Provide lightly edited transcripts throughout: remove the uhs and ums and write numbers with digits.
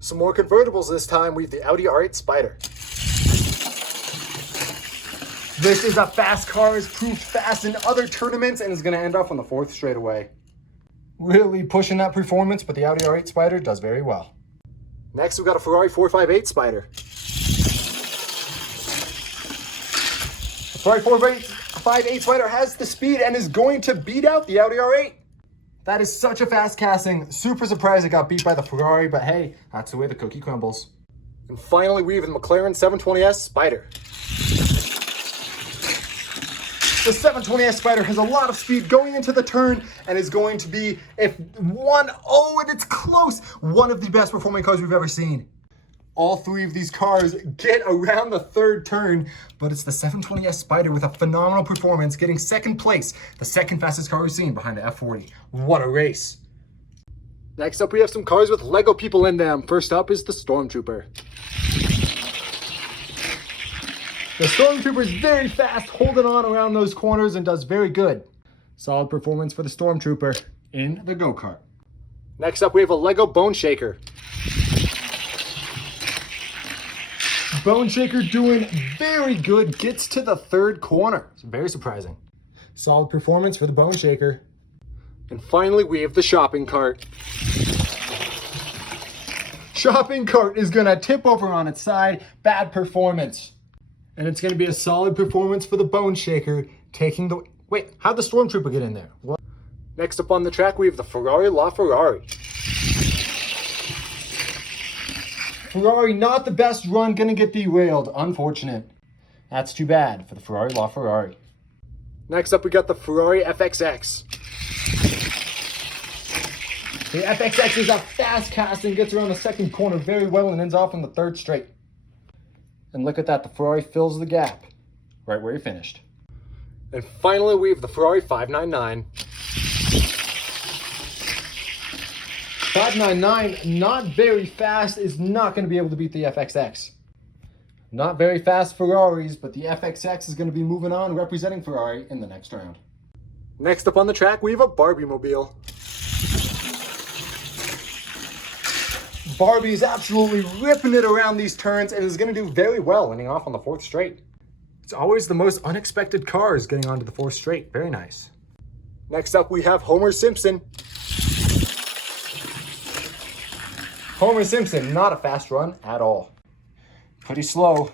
Some more convertibles this time. We have the Audi R8 Spider. This is a fast car, is proved fast in other tournaments, and is going to end off on the 4th straightaway. Really pushing that performance, but the Audi R8 Spider does very well. Next, we've got a Ferrari 458 Spider. The Ferrari 458 Spider has the speed and is going to beat out the Audi R8. That is such a fast casting. Super surprised it got beat by the Ferrari, but hey, that's the way the cookie crumbles. And finally, we have the McLaren 720S Spider. The 720S Spider has a lot of speed going into the turn and is going to be, and it's close, one of the best performing cars we've ever seen. All 3 of these cars get around the 3rd turn, but it's the 720S Spider with a phenomenal performance, getting 2nd place, the 2nd fastest car we've seen behind the F40. What a race. Next up, we have some cars with Lego people in them. First up is the Stormtrooper. The Stormtrooper is very fast, holding on around those corners and does very good. Solid performance for the Stormtrooper in the go-kart. Next up, we have a Lego Bone Shaker. Bone Shaker doing very good, gets to the 3rd corner. It's very surprising. Solid performance for the Bone Shaker. And finally, we have the Shopping Cart. Shopping Cart is gonna tip over on its side, bad performance. And it's going to be a solid performance for the Bone Shaker, taking the... Wait, how'd the Stormtrooper get in there? What? Next up on the track, we have the Ferrari LaFerrari. Ferrari, not the best run, going to get derailed. Unfortunate. That's too bad for the Ferrari LaFerrari. Next up, we got the Ferrari FXX. The FXX is a fast casting, gets around the 2nd corner very well and ends off on the 3rd straight. And look at that, the Ferrari fills the gap right where he finished. And finally, we have the Ferrari 599. 599, not very fast, is not going to be able to beat the FXX. Not very fast Ferraris, but the FXX is going to be moving on, representing Ferrari in the next round. Next up on the track, we have a Barbie mobile. Barbie is absolutely ripping it around these turns and is going to do very well, winning off on the 4th straight. It's always the most unexpected cars getting onto the 4th straight. Very nice. Next up, we have Homer Simpson. Homer Simpson, not a fast run at all. Pretty slow.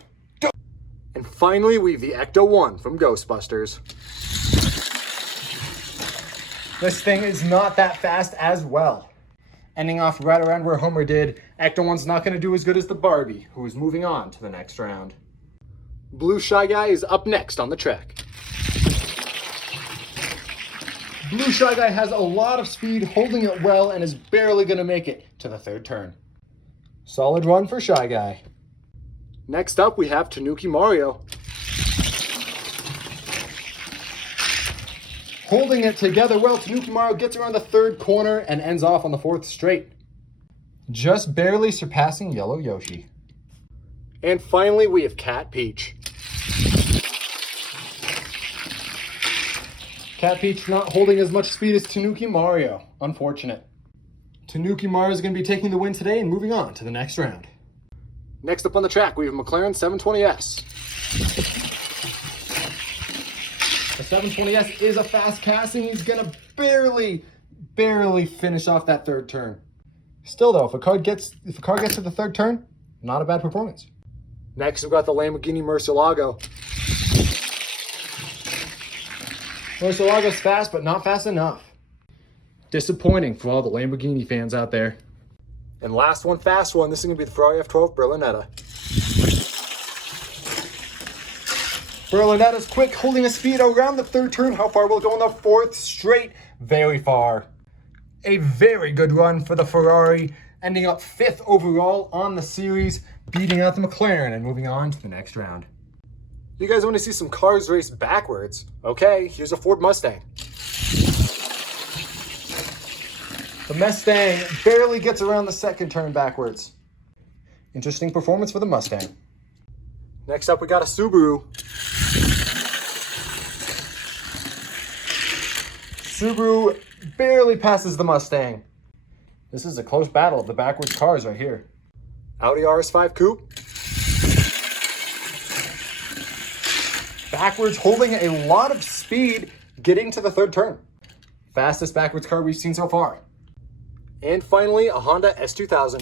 And finally, we have the Ecto 1 from Ghostbusters. This thing is not that fast as well. Ending off right around where Homer did. Ecto 1's not going to do as good as the Barbie, who is moving on to the next round. Blue Shy Guy is up next on the track. Blue Shy Guy has a lot of speed, holding it well, and is barely going to make it to the 3rd turn. Solid run for Shy Guy. Next up, we have Tanuki Mario. Holding it together well, Tanuki Mario gets around the 3rd corner and ends off on the 4th straight. Just barely surpassing Yellow Yoshi. And finally, we have Cat Peach. Cat Peach not holding as much speed as Tanuki Mario. Unfortunate. Tanuki Mario is going to be taking the win today and moving on to the next round. Next up on the track, we have McLaren 720S. The 720S is a fast casting. He's going to barely finish off that 3rd turn. Still though, if a car gets to the 3rd turn, not a bad performance. Next, we've got the Lamborghini Murcielago. Murcielago's fast, but not fast enough. Disappointing for all the Lamborghini fans out there. And last one, fast one. This is going to be the Ferrari F12 Berlinetta. Berlinetta's quick, holding a speed around the 3rd turn. How far will it go on the 4th straight? Very far. A very good run for the Ferrari, ending up 5th overall on the series, beating out the McLaren and moving on to the next round. You guys want to see some cars race backwards? Okay, here's a Ford Mustang. The Mustang barely gets around the 2nd turn backwards. Interesting performance for the Mustang. Next up, we got a Subaru. Subaru barely passes the Mustang. This is a close battle of the backwards cars right here. Audi RS5 Coupe. Backwards, holding a lot of speed, getting to the third turn. Fastest backwards car we've seen so far. And finally, a Honda S2000.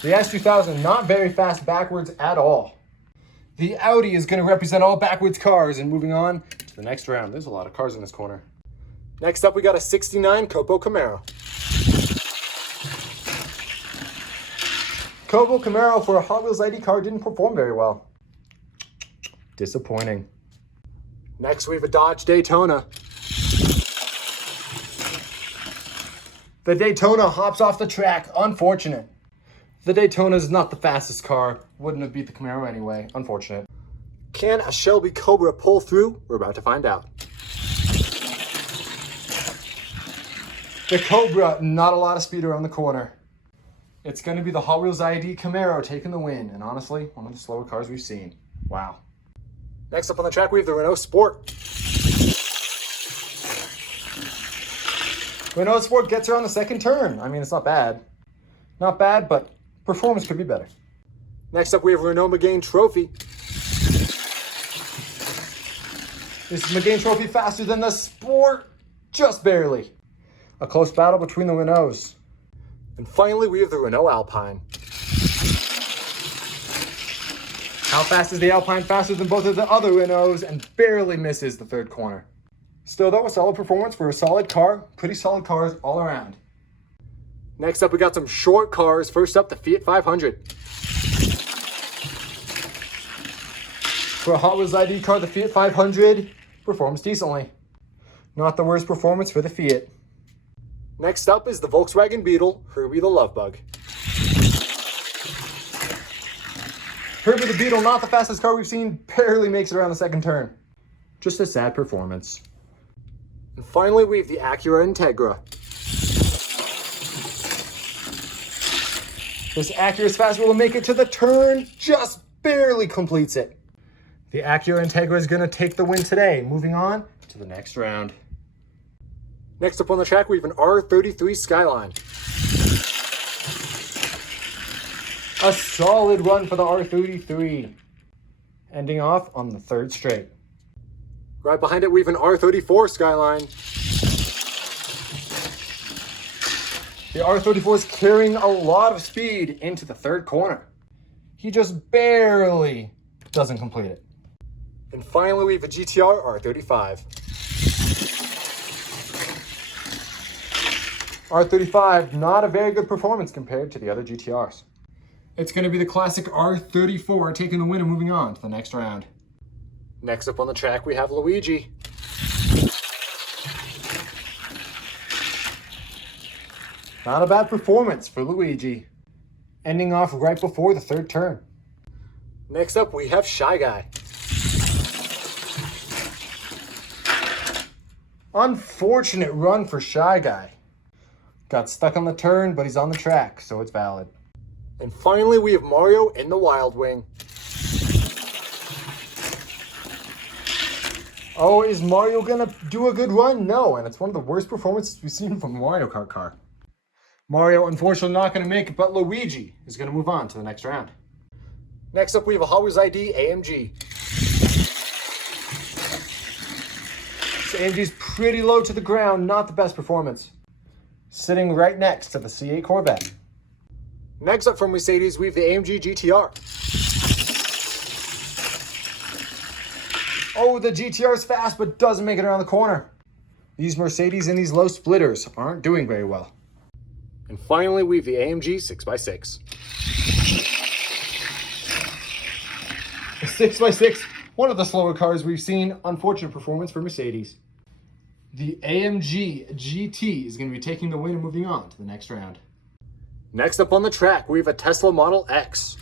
The S2000, not very fast backwards at all. The Audi is going to represent all backwards cars, and moving on to the next round. There's a lot of cars in this corner. Next up, we got a 69 Copo Camaro. Copo Camaro for a Hot Wheels ID car didn't perform very well. Disappointing. Next, we have a Dodge Daytona. The Daytona hops off the track. Unfortunate. The Daytona is not the fastest car. Wouldn't have beat the Camaro anyway. Unfortunate. Can a Shelby Cobra pull through? We're about to find out. The Cobra, not a lot of speed around the corner. It's going to be the Hot Wheels ID Camaro taking the win. And honestly, one of the slower cars we've seen. Wow. Next up on the track, we have the Renault Sport. Renault Sport gets her on the second turn. I mean, it's not bad. Not bad, but performance could be better. Next up, we have Renault Megane Trophy. This is Megane Trophy faster than the Sport, just barely. A close battle between the Renaults. And finally, we have the Renault Alpine. How fast is the Alpine? Faster than both of the other Renaults and barely misses the third corner. Still though, a solid performance for a solid car. Pretty solid cars all around. Next up, we got some short cars. First up, the Fiat 500. For a Hot Wheels ID car, the Fiat 500 performs decently. Not the worst performance for the Fiat. Next up is the Volkswagen Beetle, Herbie the Love Bug. Herbie the Beetle, not the fastest car we've seen, barely makes it around the second turn. Just a sad performance. And finally, we have the Acura Integra. This Acura's fast will make it to the turn, just barely completes it. The Acura Integra is going to take the win today. Moving on to the next round. Next up on the track, we have an R33 Skyline. A solid run for the R33. Ending off on the third straight. Right behind it, we have an R34 Skyline. The R34 is carrying a lot of speed into the third corner. He just barely doesn't complete it. And finally, we have a GTR R35. R35, not a very good performance compared to the other GTRs. It's going to be the classic R34 taking the win and moving on to the next round. Next up on the track, we have Luigi. Not a bad performance for Luigi. Ending off right before the third turn. Next up, we have Shy Guy. Unfortunate run for Shy Guy. Got stuck on the turn, but he's on the track, so it's valid. And finally, we have Mario in the Wild Wing. Oh, is Mario gonna do a good run? No, and it's one of the worst performances we've seen from a Mario Kart car. Mario, unfortunately, not gonna make it, but Luigi is gonna move on to the next round. Next up, we have a Hot Wheels ID AMG. This AMG's pretty low to the ground, not the best performance. Sitting right next to the C8 Corvette. Next up from Mercedes, we have the AMG GTR. Oh, the GTR is fast, but doesn't make it around the corner. These Mercedes and these low splitters aren't doing very well. And finally, we have the AMG 6x6. The 6x6, one of the slower cars we've seen. Unfortunate performance for Mercedes. The AMG GT is going to be taking the win and moving on to the next round. Next up on the track, we have a Tesla Model X.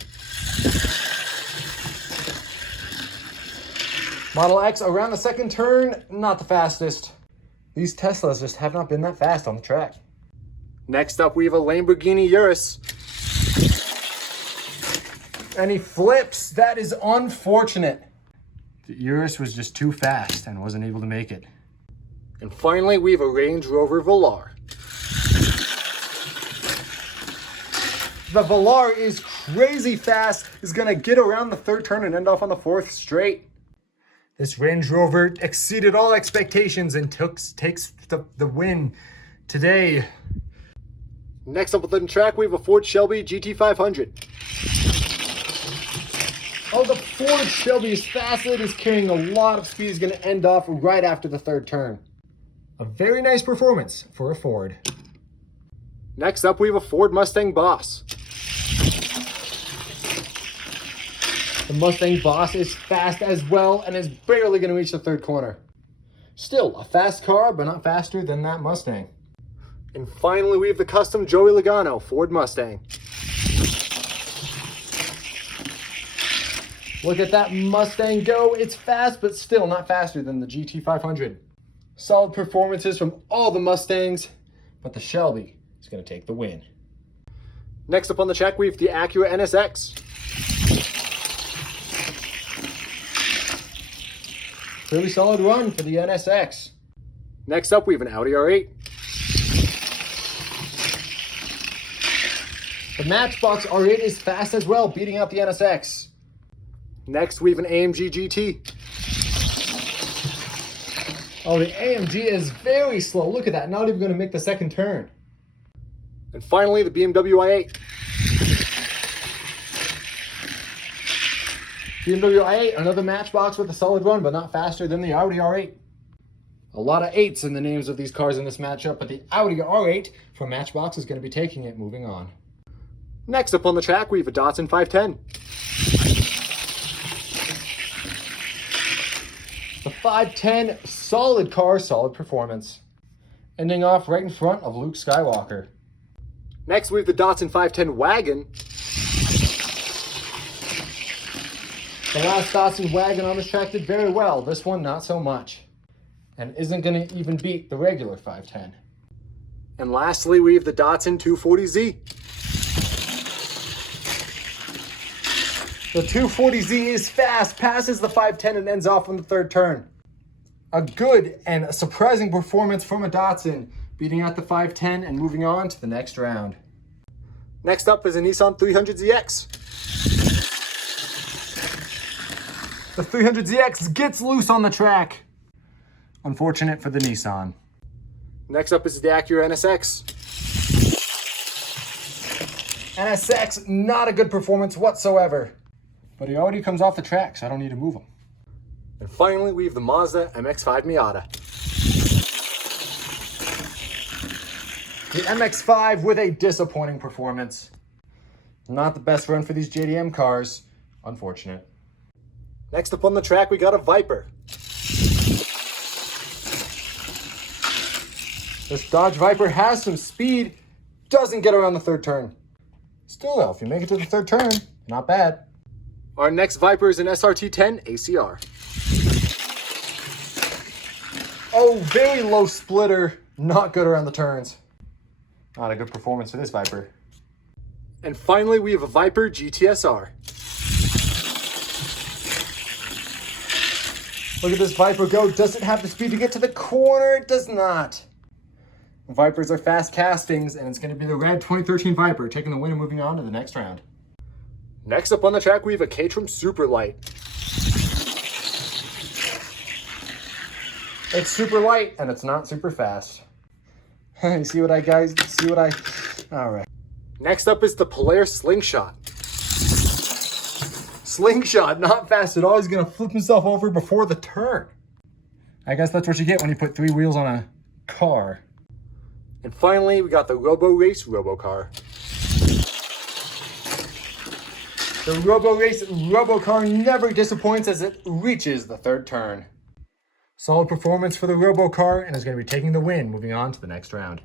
Model X around the second turn, not the fastest. These Teslas just have not been that fast on the track. Next up, we have a Lamborghini Urus. And he flips. That is unfortunate. The Urus was just too fast and wasn't able to make it. And finally, we have a Range Rover Velar. The Velar is crazy fast, is gonna get around the third turn and end off on the fourth straight. This Range Rover exceeded all expectations and takes the win today. Next up on the track, we have a Ford Shelby GT500. Oh, the Ford Shelby is fast. It is carrying a lot of speed. It's going to end off right after the third turn. A very nice performance for a Ford. Next up, we have a Ford Mustang Boss. The Mustang Boss is fast as well and is barely going to reach the third corner. Still a fast car, but not faster than that Mustang. And finally, we have the custom Joey Logano Ford Mustang. Look at that Mustang go. It's fast, but still not faster than the GT500. Solid performances from all the Mustangs, but the Shelby is going to take the win. Next up on the track, we have the Acura NSX. Really solid run for the NSX. Next up, we have an Audi R8. The Matchbox R8 is fast as well, beating out the NSX. Next, we have an AMG GT. Oh, the AMG is very slow. Look at that, not even going to make the second turn. And finally, the BMW i8. BMW i8, another Matchbox with a solid run, but not faster than the Audi R8. A lot of 8s in the names of these cars in this matchup, but the Audi R8 from Matchbox is going to be taking it, moving on. Next up on the track, we have a Datsun 510. The 510, solid car, solid performance. Ending off right in front of Luke Skywalker. Next, we have the Datsun 510 Wagon. The last Datsun Wagon on this track did very well. This one, not so much. And isn't going to even beat the regular 510. And lastly, we have the Datsun 240Z. The 240Z is fast, passes the 510 and ends off on the third turn. A good and a surprising performance from a Datsun, beating out the 510 and moving on to the next round. Next up is a Nissan 300ZX. The 300ZX gets loose on the track. Unfortunate for the Nissan. Next up is the Acura NSX. NSX, not a good performance whatsoever. But he already comes off the track, so I don't need to move him. And finally, we have the Mazda MX-5 Miata. The MX-5 with a disappointing performance. Not the best run for these JDM cars. Unfortunate. Next up on the track, we got a Viper. This Dodge Viper has some speed, doesn't get around the third turn. Still though, if you make it to the third turn, not bad. Our next Viper is an SRT10 ACR. Oh, very low splitter, not good around the turns. Not a good performance for this Viper. And finally, we have a Viper GTSR. Look at this Viper go. Does it have the speed to get to the corner? It does not. Vipers are fast castings, and it's going to be the red 2013 Viper taking the win and moving on to the next round. Next up on the track, we have a Caterham Super Light. It's super light, and it's not super fast. You see what I, guys? See what I... All right. Next up is the Polaris Slingshot. Slingshot, not fast at all. He's going to flip himself over before the turn. I guess that's what you get when you put 3 wheels on a car. And finally, we got the Robo Race Robocar. The Robo Race Robocar never disappoints as it reaches the third turn. Solid performance for the Robocar and is going to be taking the win, moving on to the next round.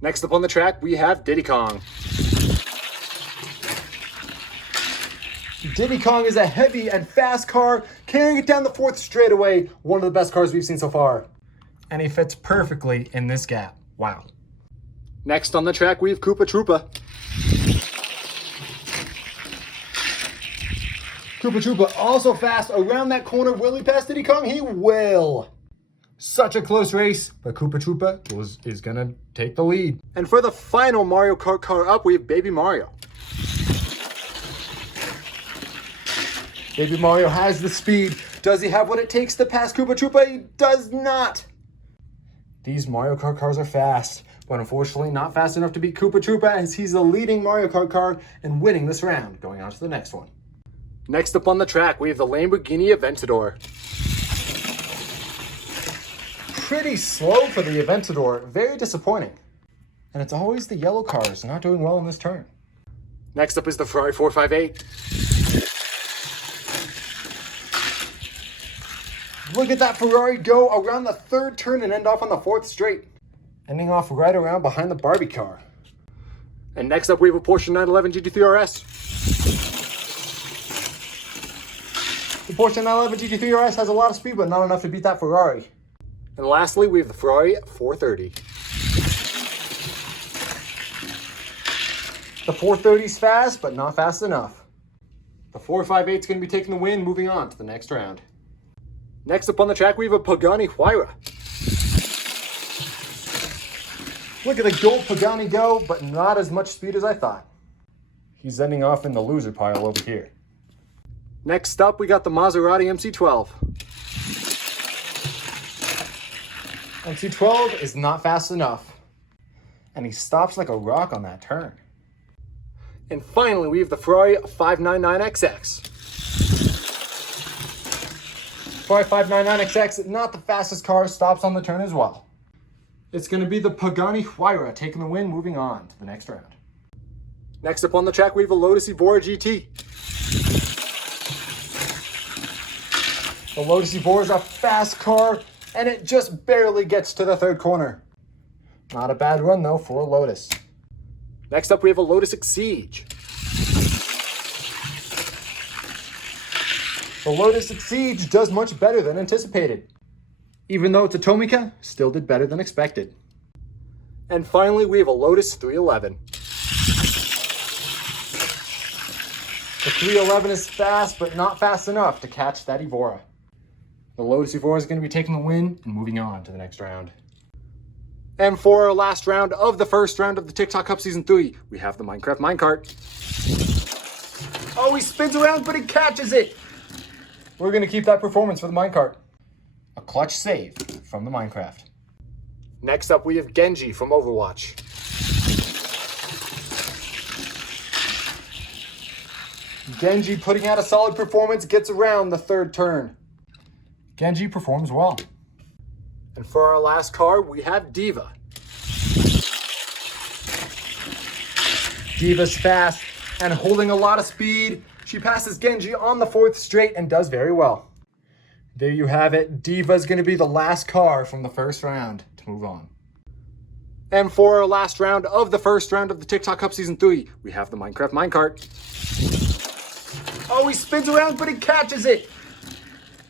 Next up on the track, we have Diddy Kong. Diddy Kong is a heavy and fast car, carrying it down the fourth straightaway. One of the best cars we've seen so far. And he fits perfectly in this gap. Wow. Next on the track, we have Koopa Troopa. Koopa Troopa also fast around that corner. Will he pass Diddy Kong? He will. Such a close race, but Koopa Troopa is going to take the lead. And for the final Mario Kart car up, we have Baby Mario. Baby Mario has the speed. Does he have what it takes to pass Koopa Troopa? He does not. These Mario Kart cars are fast, but unfortunately not fast enough to beat Koopa Troopa, as he's the leading Mario Kart car and winning this round. Going on to the next one. Next up on the track, we have the Lamborghini Aventador. Pretty slow for the Aventador, very disappointing. And it's always the yellow cars not doing well in this turn. Next up is the Ferrari 458. Look at that Ferrari go around the third turn and end off on the fourth straight, ending off right around behind the Barbie car. And next up we have a Porsche 911 GT3 RS. The Porsche 911 GT3 RS has a lot of speed, but not enough to beat that Ferrari. And lastly, we have the Ferrari 430. The 430 is fast, but not fast enough. The 458 is going to be taking the win, moving on to the next round. Next up on the track, we have a Pagani Huayra. Look at the gold Pagani go, but not as much speed as I thought. He's ending off in the loser pile over here. Next up, we got the Maserati MC12. MC12 is not fast enough, and he stops like a rock on that turn. And finally, we have the Ferrari 599XX. Ferrari 599XX, not the fastest car, stops on the turn as well. It's going to be the Pagani Huayra taking the win, moving on to the next round. Next up on the track, we have a Lotus Evora GT. The Lotus Evora is a fast car, and it just barely gets to the third corner. Not a bad run, though, for a Lotus. Next up, we have a Lotus Exige. The Lotus Exige does much better than anticipated. Even though it's a Tomica, still did better than expected. And finally, we have a Lotus 311. The 311 is fast, but not fast enough to catch that Evora. The Lotus Evora is going to be taking the win and moving on to the next round. And for our last round of the first round of the TikTok Cup Season 3, we have the Minecraft Minecart. Oh, he spins around, but he catches it. We're going to keep that performance for the minecart. A clutch save from the Minecraft. Next up, we have Genji from Overwatch. Genji putting out a solid performance, gets around the third turn. Genji performs well. And for our last car, we have Diva. Diva's fast and holding a lot of speed. She passes Genji on the fourth straight and does very well. There you have it. Diva's going to be the last car from the first round to move on. And for our last round of the first round of the TikTok Cup Season 3, we have the Minecraft Minecart. Oh, he spins around, but he catches it.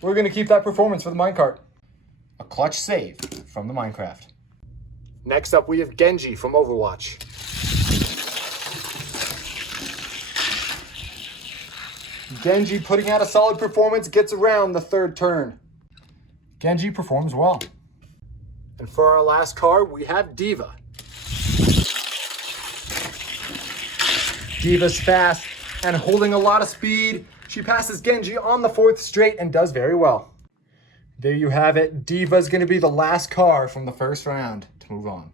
We're going to keep that performance for the minecart. A clutch save from the Minecraft. Next up, we have Genji from Overwatch. Genji putting out a solid performance, gets around the third turn. Genji performs well. And for our last car, we have Diva. Diva's fast and holding a lot of speed. She passes Genji on the fourth straight and does very well. There you have it. Diva's going to be the last car from the first round to move on.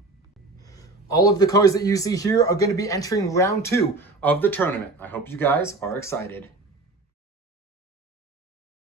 All of the cars that you see here are going to be entering round 2 of the tournament. I hope you guys are excited.